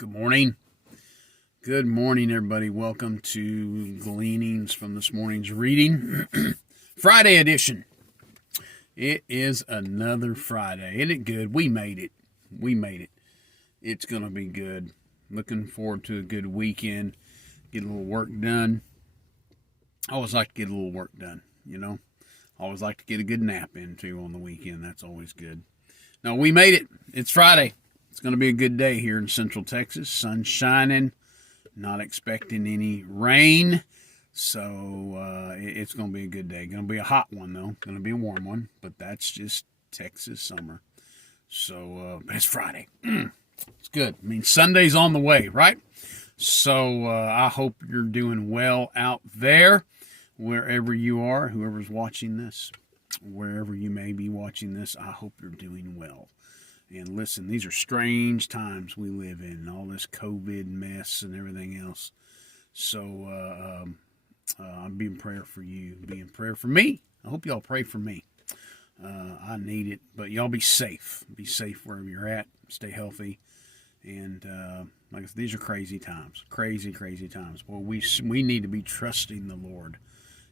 Good morning. Good morning, everybody. Welcome to Gleanings from this morning's reading. Friday edition. It is another Friday. Isn't it good? We made it. It's going to be good. Looking forward to a good weekend. Get a little work done. I always like to get a little work done, I always like to get a good nap in, too, on the weekend. That's always good. No, we made it. It's Friday. It's going to be a good day here in Central Texas. Sun shining. Not expecting any rain. So it's going to be a good day. Going to be a hot one, though. Going to be a warm one. But that's just Texas summer. So it's Friday. It's good. I mean, Sunday's on the way, right? So I hope you're doing well out there, wherever you are, whoever's watching this, wherever you may be watching this, I hope you're doing well. And listen, these are strange times we live in, all this COVID mess and everything else. So I'm being prayer for you, being prayer for me. I hope y'all pray for me. I need it, but y'all be safe. Be safe wherever you're at. Stay healthy. And like I said, these are crazy times, crazy times. Well, we need to be trusting the Lord.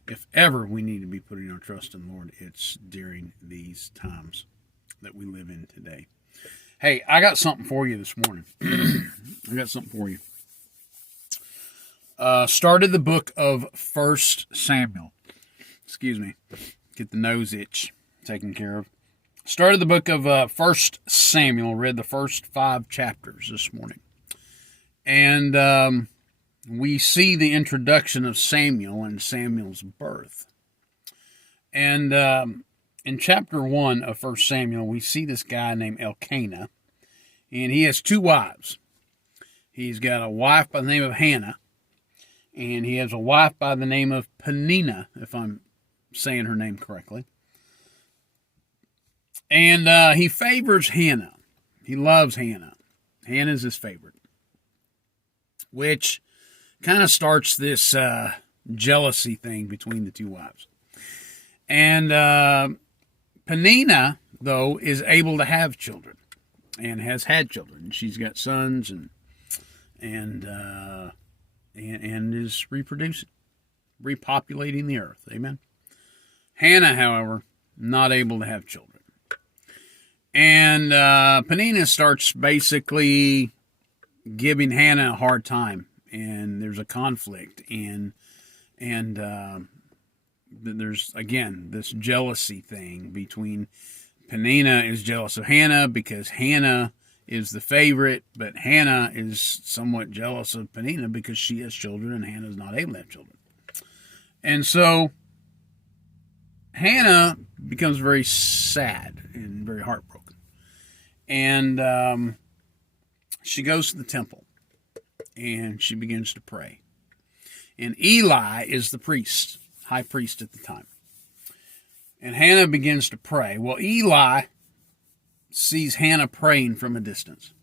If ever we need to be putting our trust in the Lord, it's during these times that we live in today. Hey, I got something for you this morning. Started the book of 1Samuel. Excuse me. Get the nose itch taken care of. Started the book of 1Samuel. Read the first 5 chapters this morning. And we see the introduction of Samuel and Samuel's birth. And in chapter 1 of 1Samuel, we see this guy named Elkanah, and he has 2 wives. He's got a wife by the name of Hannah, and he has a wife by the name of Peninnah, if I'm saying her name correctly. And he favors Hannah. He loves Hannah. Hannah's his favorite, which kind of starts this jealousy thing between the 2 wives. And Peninnah, though, is able to have children and has had children. She's got sons and is reproducing, repopulating the earth. Amen. Hannah, however, not able to have children. And Peninnah starts basically giving Hannah a hard time, and there's a conflict, and there's, again, this jealousy thing between Peninnah is jealous of Hannah because Hannah is the favorite, but Hannah is somewhat jealous of Peninnah because she has children and Hannah's not able to have children. And so Hannah becomes very sad and very heartbroken. And she goes to the temple and she begins to pray. And Eli is the priest, high priest at the time. And Hannah begins to pray. Well, Eli sees Hannah praying from a distance.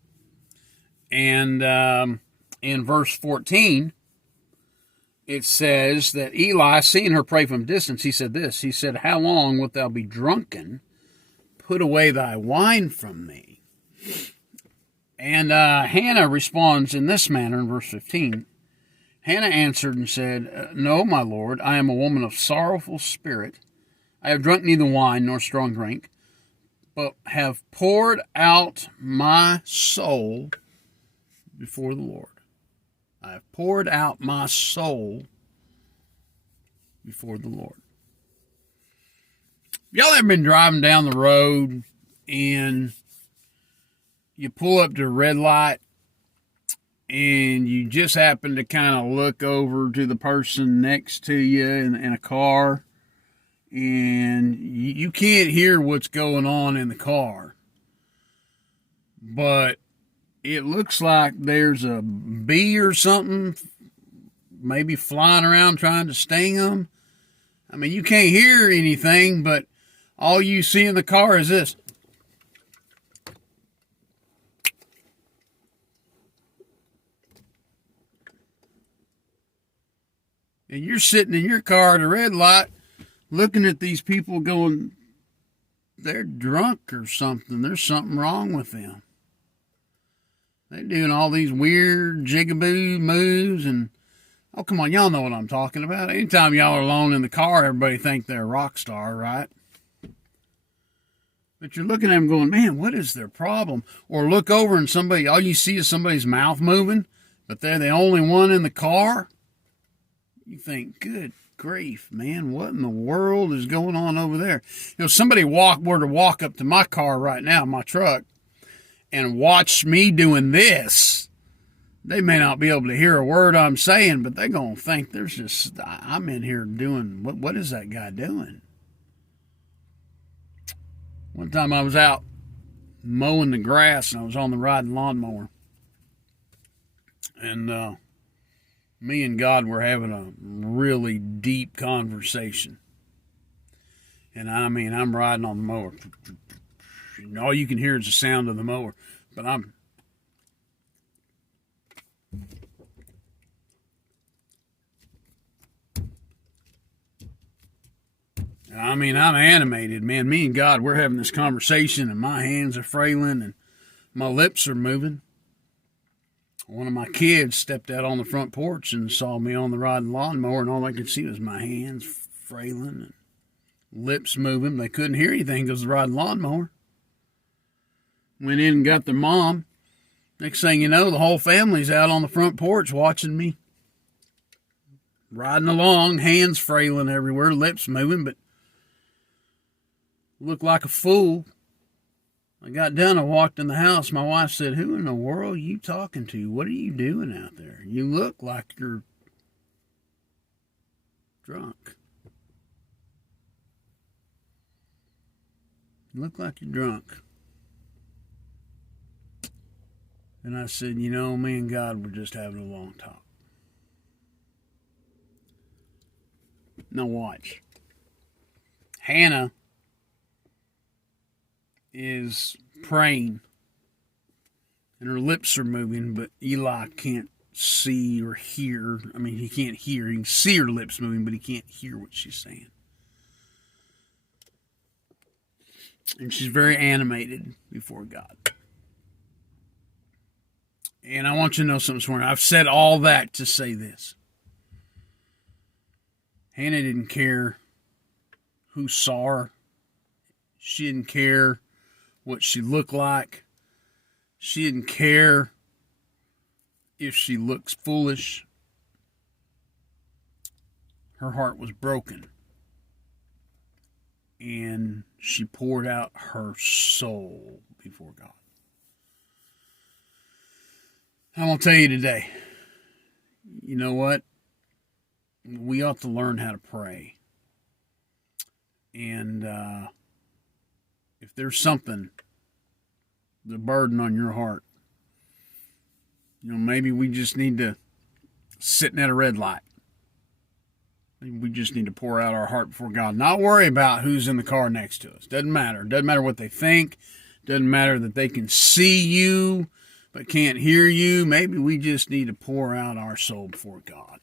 And in verse 14, it says that Eli, seeing her pray from a distance, he said this. He said, "How long wilt thou be drunken? Put away thy wine from me." And Hannah responds in this manner in verse 15. Hannah answered and said, "No, my lord, I am a woman of sorrowful spirit. I have drunk neither wine nor strong drink, but have poured out my soul before the Lord." I have poured out my soul before the Lord. Y'all ever been driving down the road and you pull up to a red light and you just happen to kind of look over to the person next to you in a car, and you can't hear what's going on in the car, but it looks like there's a bee or something maybe flying around trying to sting them. I mean, you can't hear anything, but all you see in the car is this. And you're sitting in your car at a red light looking at these people going, they're drunk or something. There's something wrong with them. They're doing all these weird jigaboo moves and, oh, come on, y'all know what I'm talking about. Anytime y'all are alone in the car, everybody think they're a rock star, right? But you're looking at them going, man, what is their problem? Or look over and all you see is somebody's mouth moving, but they're the only one in the car. You think, good grief, man, what in the world is going on over there? Somebody were to walk up to my car right now, my truck, and watch me doing this, they may not be able to hear a word I'm saying, but they're going to think I'm in here doing, what is that guy doing? One time I was out mowing the grass and I was on the riding lawnmower. And me and God were having a really deep conversation. And I mean, I'm riding on the mower. And all you can hear is the sound of the mower. But I'm animated, man. Me and God, we're having this conversation, and my hands are frailing, and my lips are moving. One of my kids stepped out on the front porch and saw me on the riding lawnmower, and all I could see was my hands frailing and lips moving. They couldn't hear anything because of the riding lawnmower. Went in and got their mom. Next thing you know, the whole family's out on the front porch watching me. Riding along, hands frailing everywhere, lips moving, but looked like a fool. I got done, I walked in the house. My wife said, who in the world are you talking to? What are you doing out there? You look like you're drunk. You look like you're drunk. And I said, me and God were just having a long talk. Now watch. Hannah is praying and her lips are moving, but Eli can't see or hear. I mean, he can't hear. He can see her lips moving, but he can't hear what she's saying. And she's very animated before God. And I want you to know something this morning. I've said all that to say this. Hannah didn't care who saw her. She didn't care what she looked like. She didn't care if she looks foolish. Her heart was broken. And she poured out her soul before God. I'm going to tell you today, you know what? We ought to learn how to pray. And if there's something, the burden on your heart, maybe we just need to sit at a red light. Maybe we just need to pour out our heart before God. Not worry about who's in the car next to us. Doesn't matter. Doesn't matter what they think. Doesn't matter that they can see you but can't hear you. Maybe we just need to pour out our soul before God.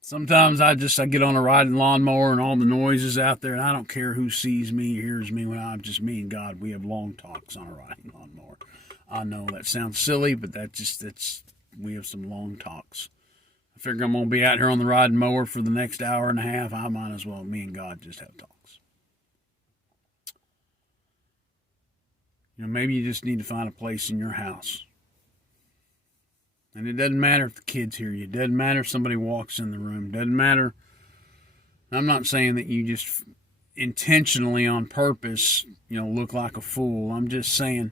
Sometimes I get on a riding lawnmower and all the noises out there, and I don't care who sees me or hears me. When I'm just me and God, we have long talks on a riding lawnmower. I know that sounds silly, but we have some long talks. I figure I'm going to be out here on the riding mower for the next hour and a half. I might as well, me and God, just have talks. Maybe you just need to find a place in your house. And it doesn't matter if the kids hear you. It doesn't matter if somebody walks in the room. It doesn't matter. I'm not saying that you just intentionally on purpose, look like a fool. I'm just saying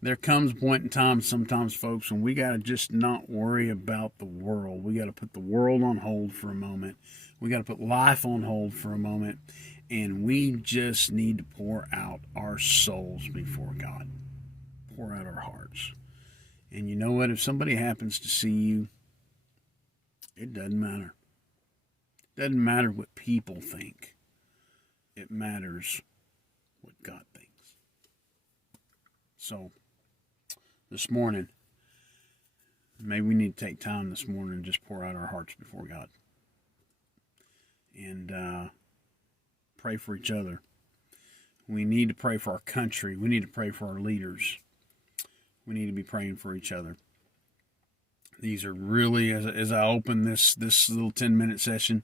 there comes a point in time sometimes, folks, when we got to just not worry about the world. We got to put the world on hold for a moment. We got to put life on hold for a moment. And we just need to pour out our souls before God. Pour out our hearts. And you know what? If somebody happens to see you, it doesn't matter. It doesn't matter what people think. It matters what God thinks. So, this morning, maybe we need to take time this morning and just pour out our hearts before God. And pray for each other. We need to pray for our country. We need to pray for our leaders. We need to be praying for each other. These are really, as I open this little 10-minute session,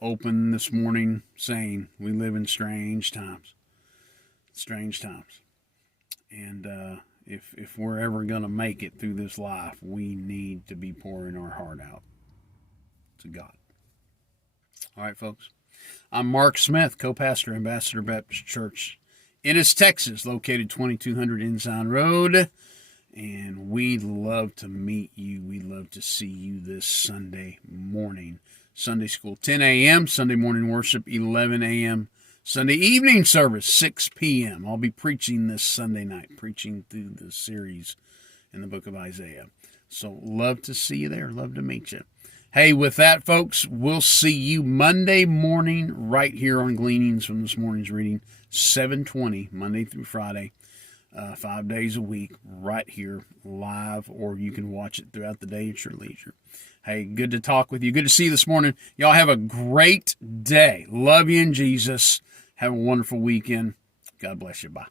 open this morning saying, we live in strange times. Strange times. And if we're ever going to make it through this life, we need to be pouring our heart out to God. All right, folks. I'm Marc Smith, co-pastor, Ambassador Baptist Church, Ennis, Texas, located 2200 Ensign Road. And we'd love to meet you. We'd love to see you this Sunday morning. Sunday school, 10 a.m. Sunday morning worship, 11 a.m. Sunday evening service, 6 p.m. I'll be preaching this Sunday night, preaching through the series in the book of Isaiah. So love to see you there. Love to meet you. Hey, with that, folks, we'll see you Monday morning right here on Gleanings from this morning's reading, 7:20, Monday through Friday. 5 days a week, right here, live, or you can watch it throughout the day at your leisure. Hey, good to talk with you. Good to see you this morning. Y'all have a great day. Love you in Jesus. Have a wonderful weekend. God bless you. Bye.